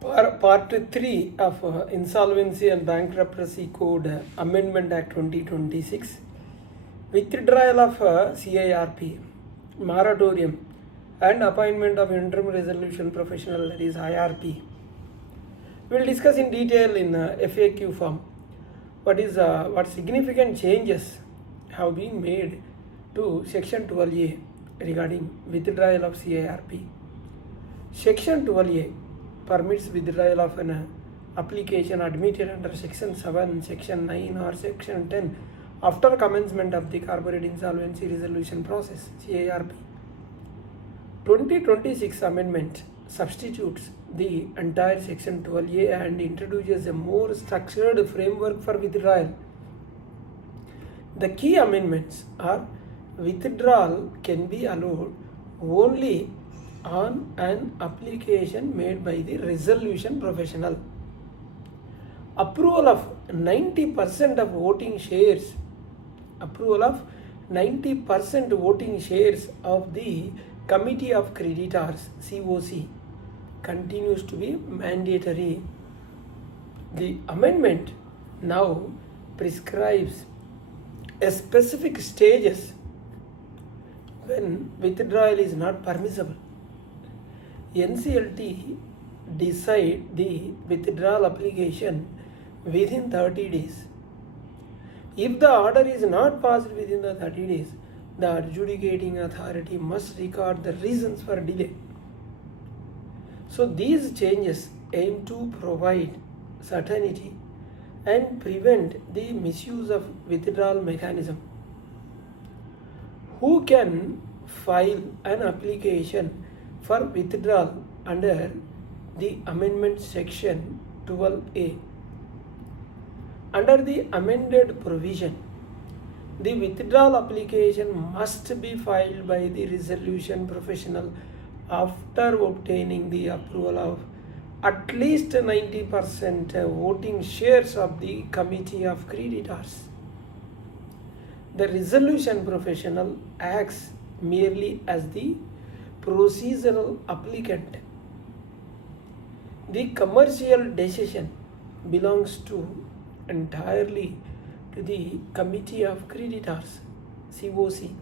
Part 3 of Insolvency and Bankruptcy Code Amendment Act 2026, Withdrawal of CIRP, Moratorium, and Appointment of Interim Resolution Professional, that is IRP. We will discuss in detail in FAQ form what significant changes have been made to Section 12A regarding withdrawal of CIRP. Section 12A permits withdrawal of an application admitted under Section 7, Section 9 or Section 10 after commencement of the Corporate Insolvency Resolution Process, CIRP. 2026 amendment substitutes the entire Section 12A and introduces a more structured framework for withdrawal. The key amendments are: withdrawal can be allowed only on an application made by the resolution professional. Approval of 90% of voting shares of the Committee of Creditors, COC, continues to be mandatory. The amendment now prescribes a specific stages when withdrawal is not permissible. NCLT decide the withdrawal application within 30 days. If the order is not passed within the 30 days, the adjudicating authority must record the reasons for delay. So these changes aim to provide certainty and prevent the misuse of withdrawal mechanism. Who can file an application for withdrawal under the amendment section 12A? Under the amended provision, the withdrawal application must be filed by the resolution professional after obtaining the approval of at least 90% voting shares of the Committee of Creditors. The resolution professional acts merely as the procedural applicant. The commercial decision belongs entirely to the Committee of Creditors, COC.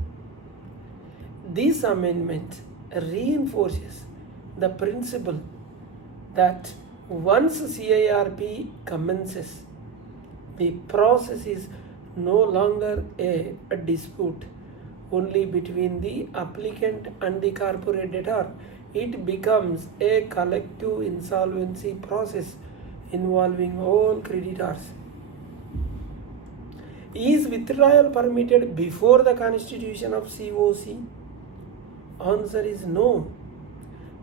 This amendment reinforces the principle that once CIRP commences, the process is no longer a dispute only between the applicant and the corporate debtor. It becomes a collective insolvency process involving all creditors. Is withdrawal permitted before the constitution of COC? Answer is no.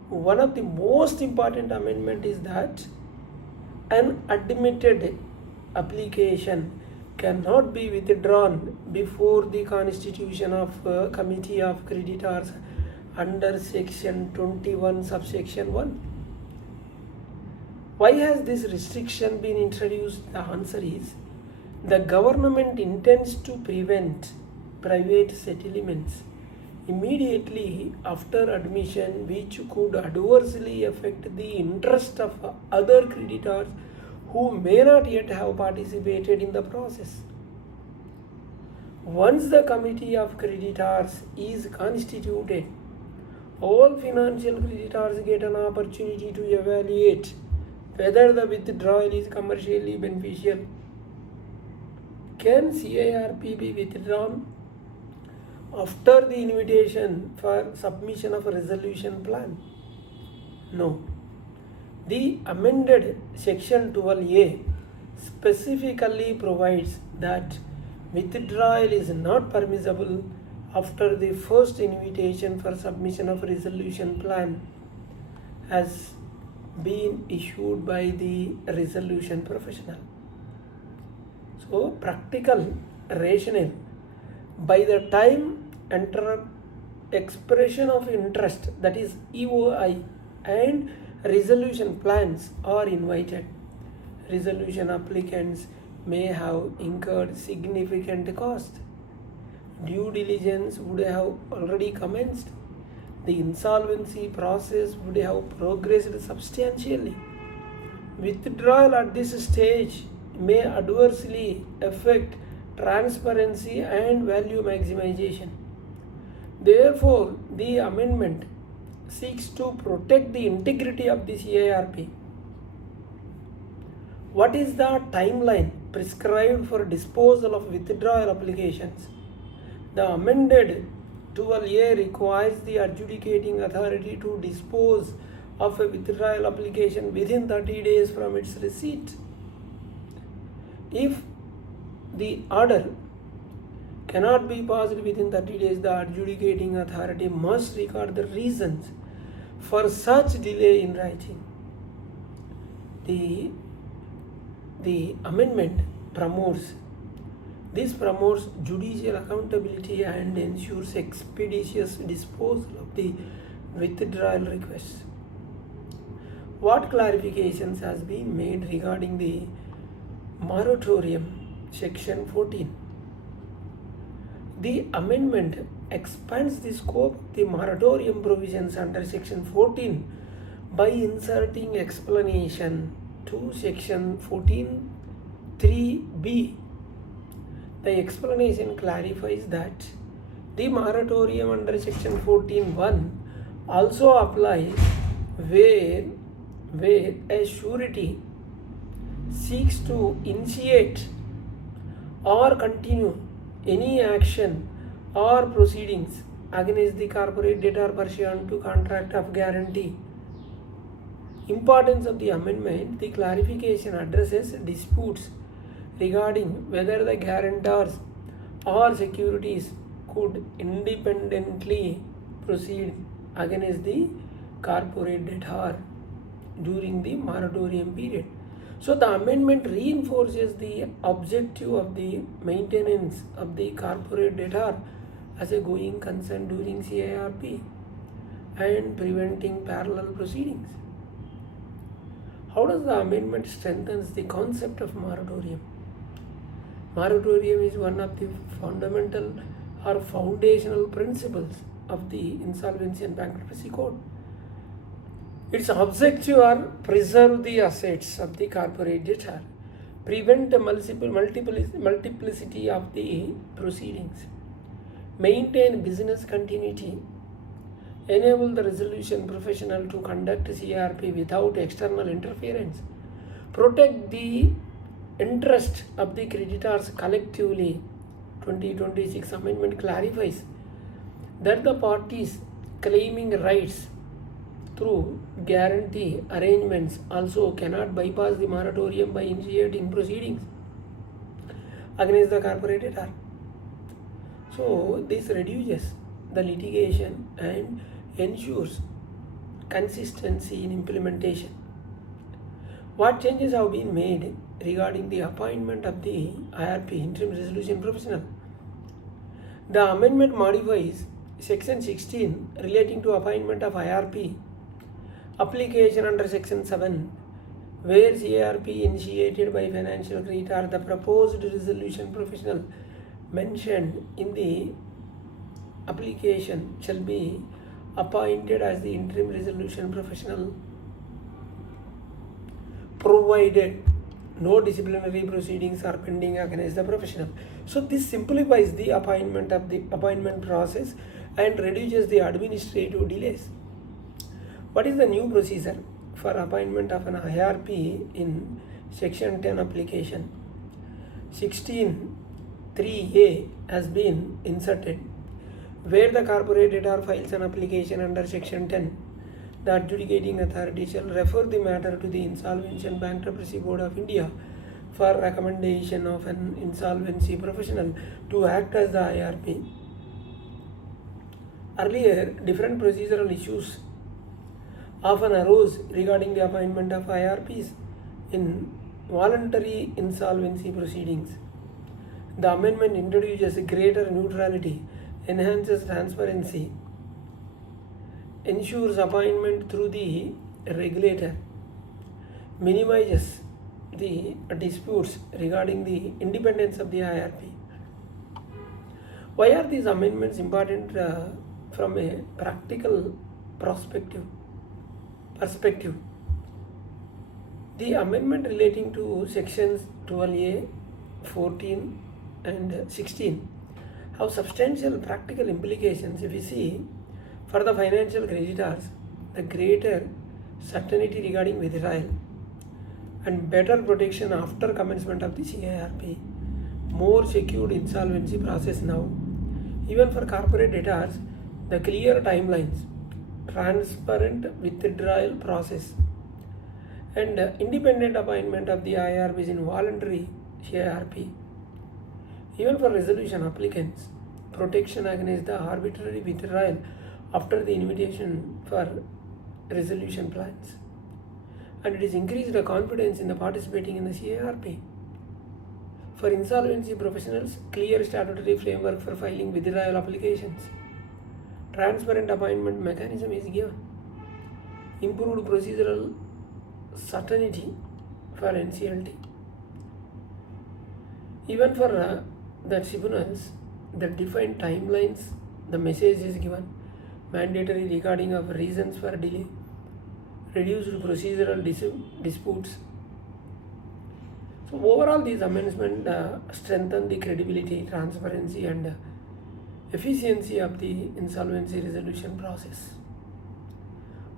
One of the most important amendment is that an admitted application cannot be withdrawn before the constitution of Committee of Creditors under Section 21 subsection 1. Why has this restriction been introduced? The answer is the government intends to prevent private settlements immediately after admission, which could adversely affect the interest of other creditors who may not yet have participated in the process. Once the Committee of Creditors is constituted, all financial creditors get an opportunity to evaluate whether the withdrawal is commercially beneficial. Can CIRP be withdrawn after the invitation for submission of a resolution plan? No. The amended Section 12A specifically provides that withdrawal is not permissible after the first invitation for submission of a resolution plan has been issued by the resolution professional. So, practical rationale: by the time expression of interest, that is EOI, and resolution plans are invited, resolution applicants may have incurred significant cost. Due diligence would have already commenced. The insolvency process would have progressed substantially. Withdrawal at this stage may adversely affect transparency and value maximization. Therefore, the amendment seeks to protect the integrity of the CIRP. What is the timeline prescribed for disposal of withdrawal applications? The amended 12A requires the adjudicating authority to dispose of a withdrawal application within 30 days from its receipt. If the order cannot be passed within 30 days, the adjudicating authority must record the reasons for such delay in writing. The amendment promotes judicial accountability and ensures expeditious disposal of the withdrawal requests. What clarifications has been made regarding the moratorium, section 14? The amendment expands the scope of the moratorium provisions under section 14 by inserting explanation to section 14(3)(b). The explanation clarifies that the moratorium under section 14(1) also applies where a surety seeks to initiate or continue any action or proceedings against the corporate debtor pursuant to contract of guarantee. Importance of the amendment: the clarification addresses disputes regarding whether the guarantors or securities could independently proceed against the corporate debtor during the moratorium period. So the amendment reinforces the objective of the maintenance of the corporate debtor as a going concern during CIRP and preventing parallel proceedings. How does the amendment strengthens the concept of moratorium? Moratorium is one of the fundamental or foundational principles of the Insolvency and Bankruptcy Code. Its objective are preserve the assets of the corporate debtor, prevent the multiplicity of the proceedings, maintain business continuity, enable the resolution professional to conduct CIRP without external interference, protect the interest of the creditors collectively. 2026 amendment clarifies that the parties claiming rights through guarantee arrangements also cannot bypass the moratorium by initiating proceedings against the corporate debtor. So this reduces the litigation and ensures consistency in implementation. What changes have been made regarding the appointment of the IRP, Interim Resolution Professional? The amendment modifies section 16 relating to appointment of IRP application under section 7, where CIRP initiated by financial creditor. The proposed resolution professional mentioned in the application shall be appointed as the interim resolution professional, provided no disciplinary proceedings are pending against the professional. So this simplifies the appointment process and reduces the administrative delays. What is the new procedure for appointment of an IRP in section 10 application? 16(3)(a) has been inserted, where the corporate debtor files an application under section 10. The adjudicating authority shall refer the matter to the Insolvency and Bankruptcy Code of India for recommendation of an insolvency professional to act as the IRP. Earlier, different procedural issues often arose regarding the appointment of IRPs in voluntary insolvency proceedings. The amendment introduces greater neutrality, enhances transparency, ensures appointment through the regulator, minimizes the disputes regarding the independence of the IRP. Why are these amendments important from a practical perspective? The amendment relating to sections 12A, 14 and 16 have substantial practical implications. If we see, for the financial creditors, the greater certainty regarding withdrawal and better protection after commencement of the CIRP, more secured insolvency process now. Even for corporate debtors, the clear timelines, transparent withdrawal process, and independent appointment of the IRPs in voluntary CIRP. Even for resolution applicants, protection against the arbitrary withdrawal after the invitation for resolution plans. And it has increased the confidence in the participating in the CIRP. For insolvency professionals, clear statutory framework for filing withdrawal applications. Transparent appointment mechanism is given. Improved procedural certainty for NCLT. Even for the tribunals, the defined timelines, the message is given. Mandatory recording of reasons for delay. Reduced procedural disputes. So overall, these amendments strengthen the credibility, transparency and efficiency of the insolvency resolution process.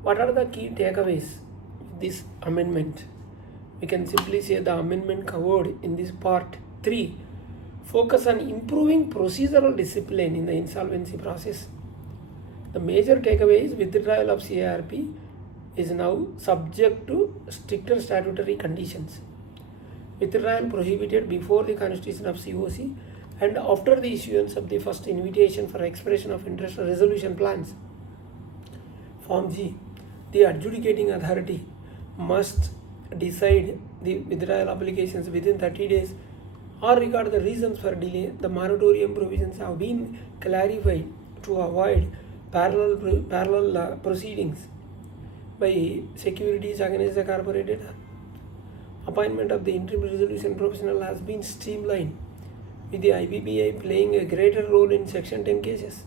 What are the key takeaways with this amendment? We can simply say the amendment covered in this part 3 focus on improving procedural discipline in the insolvency process. The major takeaway is withdrawal of CIRP is now subject to stricter statutory conditions. Withdrawal prohibited before the constitution of COC and after the issuance of the first invitation for expression of interest resolution plans. Form G. The adjudicating authority must decide the withdrawal applications within 30 days or regard the reasons for delay. The moratorium provisions have been clarified to avoid parallel proceedings by securities against the corporate debtor. Appointment of the interim resolution professional has been streamlined, with the IBBI playing a greater role in Section 10 cases.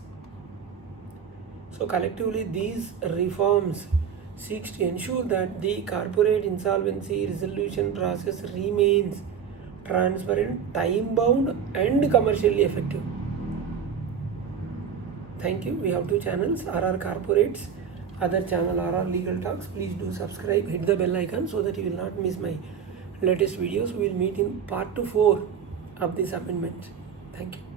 So collectively, these reforms seeks to ensure that the corporate insolvency resolution process remains transparent, time-bound and commercially effective. Thank you. We have 2 channels, RR Corporates, other channel RR Legal Talks. Please do subscribe, hit the bell icon so that you will not miss my latest videos. We will meet in part 4 of this amendment. Thank you.